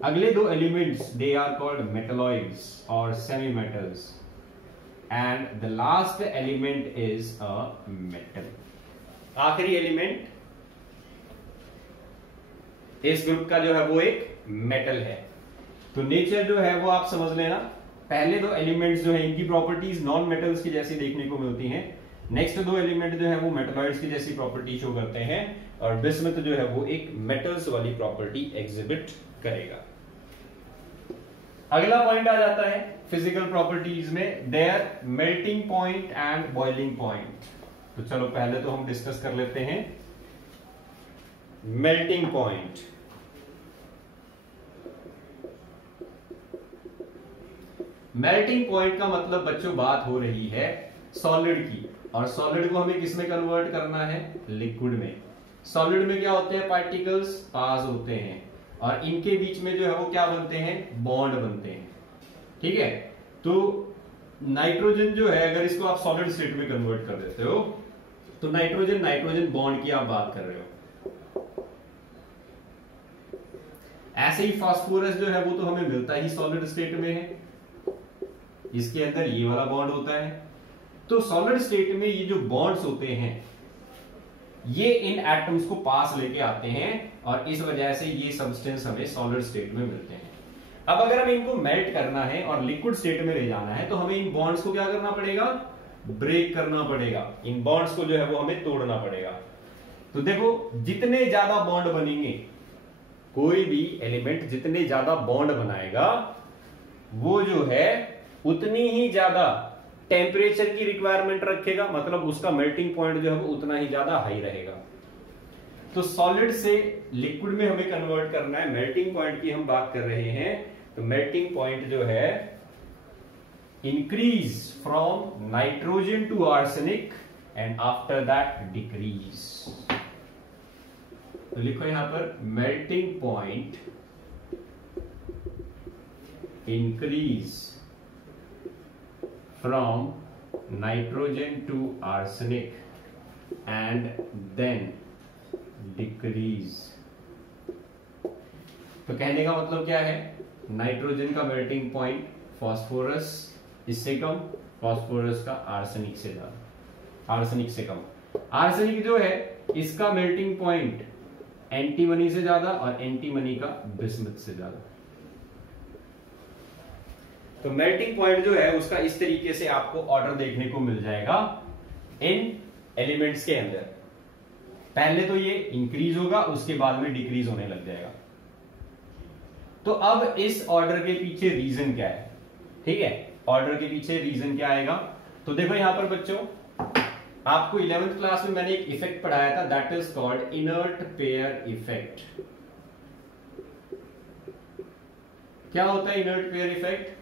अगले दो elements they are called metalloids और semi metals, and the last element is a metal. आखिरी एलिमेंट इस ग्रुप का जो है वो एक मेटल है। तो नेचर जो है वो आप समझ लेना, पहले दो एलिमेंट्स जो है इनकी प्रॉपर्टीज नॉन मेटल्स की जैसी देखने को मिलती हैं। नेक्स्ट दो एलिमेंट जो है वो मेटलॉइड्स की जैसी प्रॉपर्टी शो करते हैं, और बिस्मथ जो है वो एक मेटल्स वाली प्रॉपर्टी एग्जिबिट करेगा। अगला पॉइंट आ जाता है फिजिकल प्रॉपर्टीज में their melting point and boiling point. तो चलो पहले तो हम डिस्कस कर लेते हैं मेल्टिंग पॉइंट। मेल्टिंग पॉइंट का मतलब बच्चों बात हो रही है सॉलिड की, और सॉलिड को हमें किस में कन्वर्ट करना है? लिक्विड में। सॉलिड में क्या होते हैं? पार्टिकल्स पास होते हैं, और इनके बीच में जो है वो क्या बनते हैं? बॉन्ड बनते हैं। ठीक है, तो नाइट्रोजन जो है अगर इसको आप सॉलिड स्टेट में कन्वर्ट कर देते हो तो नाइट्रोजन नाइट्रोजन बॉन्ड की आप बात कर रहे हो। ऐसे ही फास्फोरस जो है वो तो हमें मिलता ही सॉलिड स्टेट में है, इसके अंदर ये वाला बॉन्ड होता है। तो सॉलिड स्टेट में ये जो बॉन्ड्स होते हैं ये इन एटम्स को पास लेके आते हैं, और इस वजह से ये सब्सटेंस हमें सॉलिड स्टेट में मिलते हैं। अब अगर हमें इनको मेल्ट करना है और लिक्विड स्टेट में ले जाना है तो हमें इन बॉन्ड्स को क्या करना पड़ेगा? ब्रेक करना पड़ेगा। इन बॉन्ड्स को जो है वो हमें तोड़ना पड़ेगा। तो देखो जितने ज्यादा बॉन्ड बनेंगे, कोई भी एलिमेंट जितने ज्यादा बॉन्ड बनाएगा वो जो है उतनी ही ज्यादा टेम्परेचर की रिक्वायरमेंट रखेगा, मतलब उसका मेल्टिंग पॉइंट जो है वो उतना ही ज्यादा हाई रहेगा। तो सॉलिड से लिक्विड में हमें कन्वर्ट करना है, मेल्टिंग पॉइंट की हम बात कर रहे हैं। तो मेल्टिंग पॉइंट जो है increase from nitrogen to arsenic and after that decrease. तो लिखो यहां पर melting point increase from nitrogen to arsenic and then decrease। तो कहने का मतलब क्या है? नाइट्रोजन का मेल्टिंग पॉइंट फास्फोरस इससे कम, फास्फोरस का आर्सेनिक से ज्यादा, आर्सेनिक से कम। आर्सेनिक जो है इसका मेल्टिंग पॉइंट एंटीमनी से ज्यादा, और एंटीमनी का बिस्मथ से ज्यादा। तो मेल्टिंग पॉइंट जो है उसका इस तरीके से आपको ऑर्डर देखने को मिल जाएगा इन एलिमेंट्स के अंदर। पहले तो ये इंक्रीज होगा, उसके बाद में डिक्रीज होने लग जाएगा। तो अब इस ऑर्डर के पीछे रीजन क्या है? ठीक है, ऑर्डर के पीछे रीजन क्या आएगा? तो देखो यहां पर बच्चों आपको 11th क्लास में मैंने एक इफेक्ट पढ़ाया था, that is called inert pair effect. क्या होता है inert pair effect?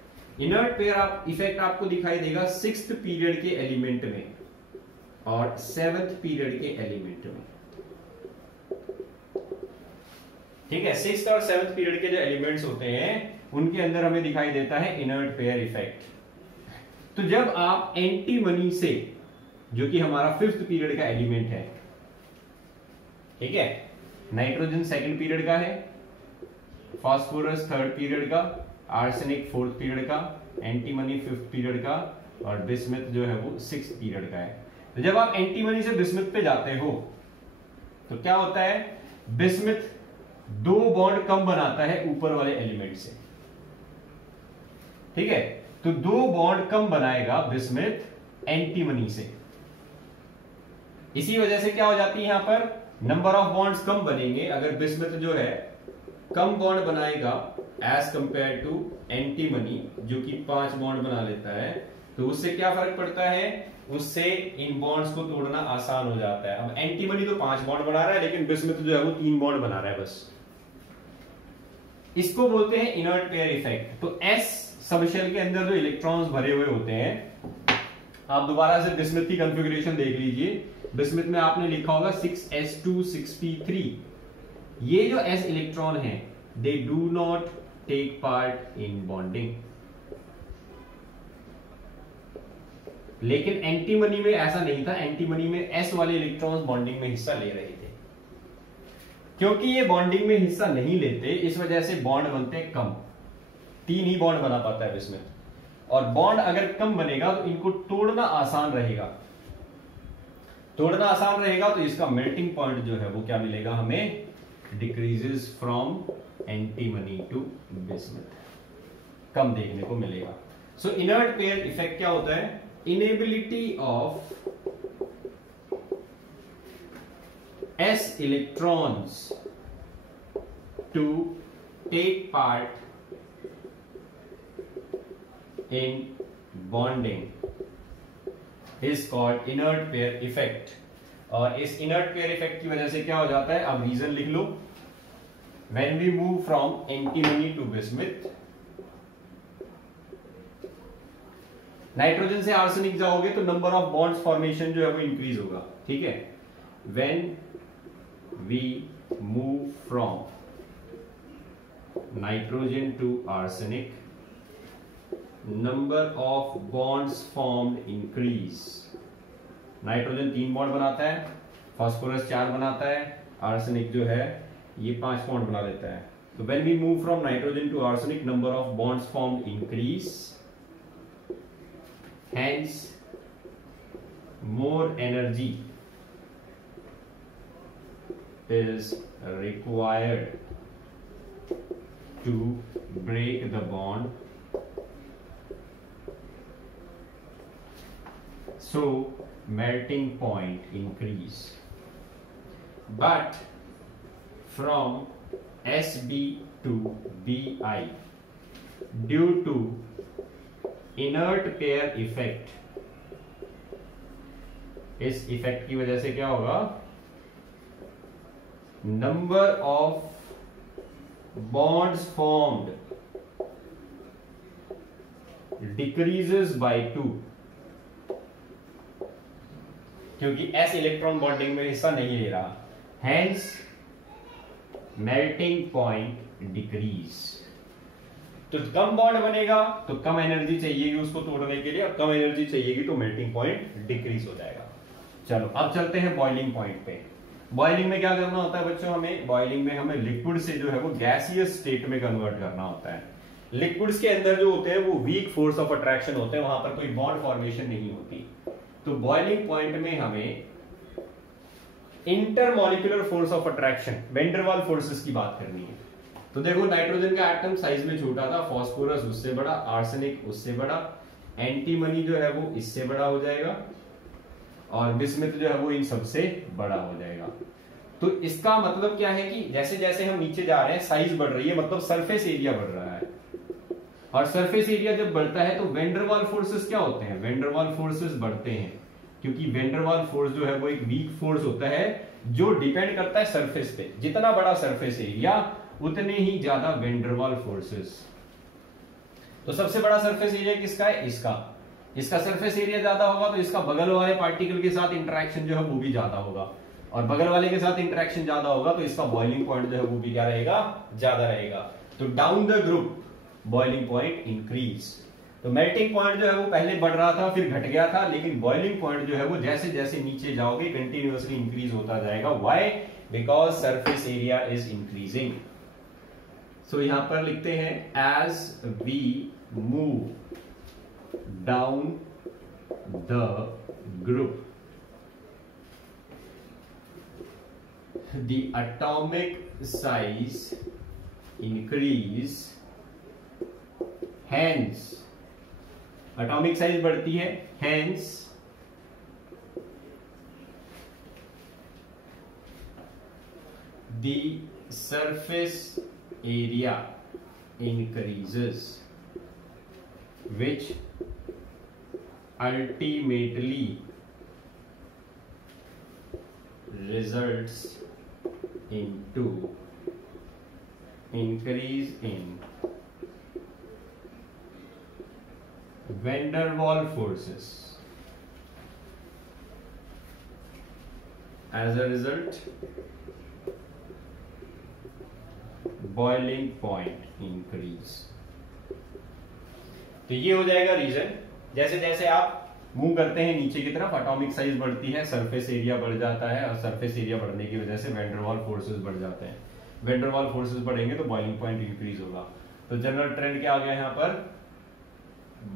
Inert pair effect आपको दिखाई देगा 6th पीरियड के एलिमेंट में और 7th पीरियड के एलिमेंट में। ठीक है, 6th और 7th पीरियड के जो एलिमेंट्स होते हैं उनके अंदर हमें दिखाई देता है इनर्ट पेयर इफेक्ट। तो जब आप एंटीमनी से, जो कि हमारा 5th पीरियड का एलिमेंट है, ठीक है, नाइट्रोजन 2nd पीरियड का है, फास्फोरस 3rd पीरियड का, आर्सेनिक 4th पीरियड का, एंटीमनी 5th पीरियड का, और बिस्मथ जो है वो 6th पीरियड का है। तो जब आप एंटीमनी से बिस्मथ पे जाते हो तो क्या होता है? बिस्मथ 2 बॉन्ड कम बनाता है ऊपर वाले एलिमेंट से। ठीक है, तो 2 बॉन्ड कम बनाएगा बिस्मथ एंटीमनी से। इसी वजह से क्या हो जाती है यहां पर नंबर ऑफ बॉन्ड्स कम बनेंगे अगर बिस्मथ जो है कम बॉन्ड बनाएगा एज कंपेयर टू एंटीमनी जो कि 5 बॉन्ड बना लेता है, तो उससे क्या फर्क पड़ता है, उससे इन बॉन्ड्स को तोड़ना आसान हो जाता है। अब एंटीमनी तो 5 बॉन्ड बना रहा है लेकिन बिस्मथ जो है वो 3 बॉन्ड बना रहा है बस। इसको बोलते हैं इनर्ट पेयर इफेक्ट। तो एस सबशेल के अंदर जो इलेक्ट्रॉन्स भरे हुए होते हैं, आप दोबारा से बिस्मथ की कॉन्फ़िगरेशन देख लीजिए। बिस्मथ में आपने लिखा होगा 6s2 6p3। ये जो s इलेक्ट्रॉन है they do not take part in bonding. लेकिन एंटीमनी में ऐसा नहीं था, एंटीमनी में s वाले इलेक्ट्रॉन्स बॉन्डिंग में हिस्सा ले रहे थे। क्योंकि ये बॉन्डिंग में हिस्सा नहीं लेते इस वजह से बॉन्ड बनते कम, 3 ही बॉन्ड बना पाता है इसमें। और बॉन्ड अगर कम बनेगा तो इनको तोड़ना आसान रहेगा, तोड़ना आसान रहेगा तो इसका मेल्टिंग पॉइंट जो है वो क्या मिलेगा हमें, decreases from antimony to bismuth, कम देखने को मिलेगा। सो इनर्ट पेयर इफेक्ट क्या होता है, inability of s electrons to take part in bonding is called inert pair effect। और इस inert pair effect की वजह से क्या हो जाता है, अब रीजन लिख लो। when we move from antimony to bismuth, nitrogen से आर्सेनिक जाओगे तो नंबर ऑफ बॉन्ड्स फॉर्मेशन जो है वो इंक्रीज होगा, ठीक है। when we move from nitrogen to arsenic, number of bonds formed increase। Nitrogen 3 bond बनाता है, फास्फोरस 4 बनाता है, आर्सेनिक जो है ये 5 बॉन्ड बना लेता है। तो when we move from nitrogen to arsenic, number of bonds formed increase, hence more energy is required to break the bond, so melting point increase। But from Sb to Bi, due to inert pair effect, इस effect की वजह से क्या होगा, number of bonds formed decreases by 2, क्योंकि s electron bonding में हिस्सा नहीं ले रहा, hence melting point decrease। तो कम बॉन्ड बनेगा तो कम एनर्जी चाहिएगी उसको तोड़ने के लिए, और कम एनर्जी चाहिएगी तो मेल्टिंग पॉइंट डिक्रीज हो जाएगा। चलो अब चलते हैं बॉइलिंग पॉइंट पे। बॉइलिंग में क्या करना होता है बच्चों, हमें बॉइलिंग में हमें लिक्विड से जो है वो गैसियस स्टेट में कन्वर्ट करना होता है। लिक्विड्स के अंदर जो होते हैं वो वीक फोर्स ऑफ अट्रैक्शन होते हैं, वहां पर कोई बॉन्ड फॉर्मेशन नहीं होती। तो बॉइलिंग पॉइंट में हमें intermolecular force of attraction, van der Waals forces की बात करनी है। तो देखो नाइट्रोजन का एटम साइज में छोटा था, फास्फोरस उससे बड़ा, आर्सेनिक उससे बड़ा, एंटीमनी जो है वो इससे बड़ा हो जाएगा, और बिस्मथ जो है वो इन सबसे बड़ा हो जाएगा। तो इसका मतलब क्या है कि जैसे जैसे हम नीचे जा रहे हैं साइज बढ़ रही है, मतलब सरफेस एरिया बढ़ रहा है। और सरफेस एरिया जब बढ़ता है तो वैन डर वाल फोर्सेस क्या होते हैं, वैन डर वाल फोर्सेस बढ़ते हैं, क्योंकि वैन डर वाल फोर्स जो है वो एक वीक फोर्स होता है जो डिपेंड करता है सरफेस पे। जितना बड़ा सरफेस एरिया उतने ही ज्यादा वैन डर वाल फोर्सेस। तो सबसे बड़ा सरफेस एरिया किसका है, इसका सरफेस एरिया ज्यादा होगा तो इसका बगल वाले पार्टिकल के साथ इंटरेक्शन जो है वो भी ज्यादा होगा, और बगल वाले के साथ इंटरेक्शन ज्यादा होगा तो इसका बॉइलिंग पॉइंट जो है वो भी क्या रहेगा, ज्यादा रहेगा। तो down the group boiling point increase. तो मेल्टिंग पॉइंट जो है वो पहले बढ़ रहा था फिर घट गया था, लेकिन बॉइलिंग पॉइंट जो है वो जैसे जैसे नीचे जाओगे कंटिन्यूअसली इंक्रीज होता जाएगा। Why, because surface area is increasing. So यहां पर लिखते हैं as we move down the group, the atomic size increase, hence atomic size बढ़ती है, hence the surface area increases, which ultimately results into increase in van der Waals forces. As a result, boiling point increase. तो ये हो जाएगा reason. जैसे जैसे आप move करते हैं नीचे की तरफ, एटॉमिक साइज बढ़ती है, सरफेस एरिया बढ़ जाता है, और सरफेस एरिया बढ़ने की वजह से वैन डर वाल्स फोर्सेस बढ़ जाते हैं। वैन डर वाल्स फोर्सेस बढ़ेंगे तो बॉइलिंग पॉइंट इंक्रीज होगा। तो जनरल ट्रेंड क्या आ गया यहाँ पर?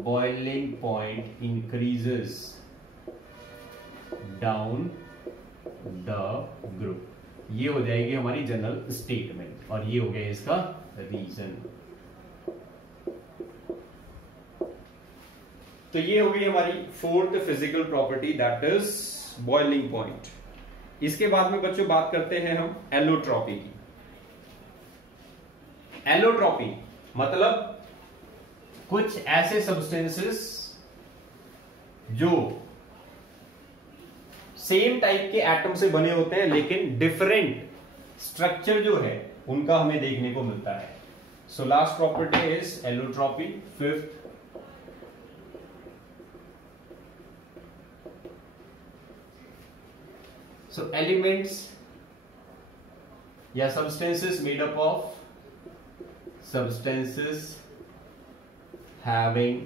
Boiling point increases down the group. ये हो जाएगी हमारी जनरल स्टेटमेंट, और ये हो गया इसका रीजन। तो ये हो गई हमारी fourth physical property, that is boiling point. इसके बाद में बच्चों बात करते हैं हम एलोट्रॉपी की। एलोट्रॉपी मतलब कुछ ऐसे सब्सटेंसेस जो सेम टाइप के एटम से बने होते हैं लेकिन डिफरेंट स्ट्रक्चर जो है उनका हमें देखने को मिलता है। So last property is allotropy. Fifth, so elements या substances made up of substances having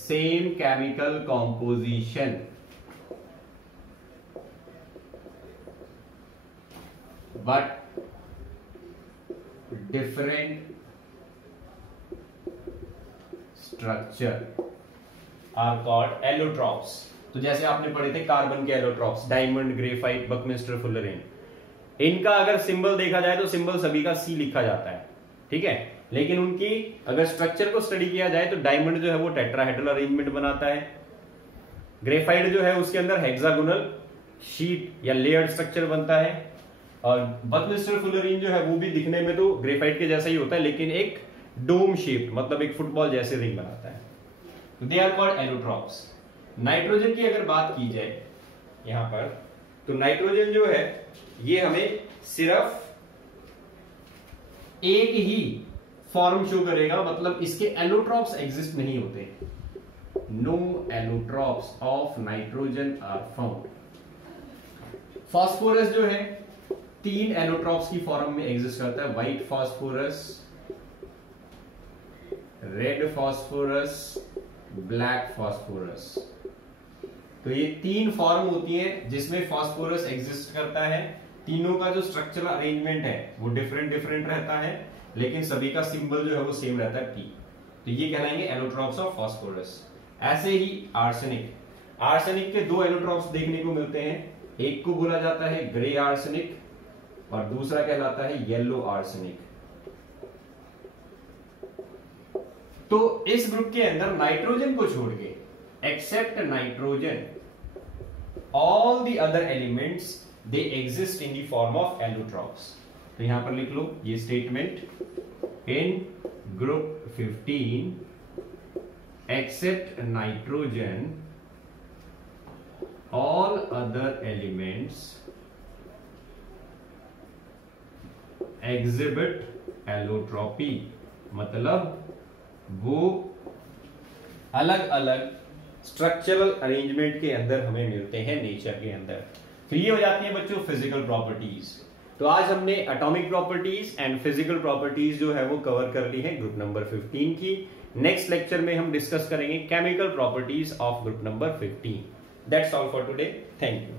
same chemical composition but different structure are called allotropes। तो जैसे आपने पढ़े थे कार्बन के एलोट्रॉप्स, डायमंड, ग्रेफाइट, बकमिस्टर, फुलरेन। इनका अगर सिंबल देखा जाए तो सिंबल सभी का सी लिखा जाता है, ठीक है, लेकिन उनकी अगर स्ट्रक्चर को स्टडी किया जाए तो डायमंड जो है वो टेट्राहेड्रल अरेंजमेंट बनाता है, ग्रेफाइट जो है उसके अंदर हेक्सागोनल शीट या लेयर्ड स्ट्रक्चर बनता है, और बकमिस्टर फुलरेन जो है वो भी दिखने में तो ग्रेफाइट के जैसा ही होता है लेकिन एक डोम शेप, मतलब एक फुटबॉल जैसे रिंग बनाता है। They are called allotropes. Nitrogen की अगर बात की जाए यहां पर, तो नाइट्रोजन जो है ये हमें सिर्फ एक ही फॉर्म शो करेगा, मतलब इसके एलोट्रॉप्स एग्जिस्ट नहीं होते। No allotropes of nitrogen are found. Phosphorus जो है 3 एलोट्रॉप्स की फॉर्म में एग्जिस्ट करता है, white phosphorus, red phosphorus, black phosphorus. तो ये 3 फॉर्म होती हैं जिसमें फास्फोरस एग्जिस्ट करता है। तीनों का जो स्ट्रक्चरल अरेंजमेंट है वो डिफरेंट रहता है लेकिन सभी का सिंबल जो है वो सेम रहता है, P। तो ये कहलाएंगे एलोट्रॉप्स ऑफ फास्फोरस। ऐसे ही आर्सेनिक। आर्सेनिक के 2 एलोट्रॉप्स देखने को मिलते हैं, एक को बोला जाता है ग्रे आर्सेनिक और दूसरा कहलाता है येलो आर्सेनिक। तो इस ग्रुप के अंदर नाइट्रोजन को छोड़ के, except nitrogen, all the other elements they exist in the form of allotropes. तो यहां पर लिख लो ये statement, in group 15 except nitrogen all other elements exhibit allotropy, मतलब वो अलग अलग स्ट्रक्चरल अरेंजमेंट के अंदर हमें मिलते हैं नेचर के अंदर। तो ये हो जाती है बच्चों फिजिकल प्रॉपर्टीज। तो आज हमने atomic properties and physical properties जो है वो कवर कर ली है ग्रुप नंबर 15 की। नेक्स्ट लेक्चर में हम डिस्कस करेंगे chemical properties of group number 15। That's all for today, thank you.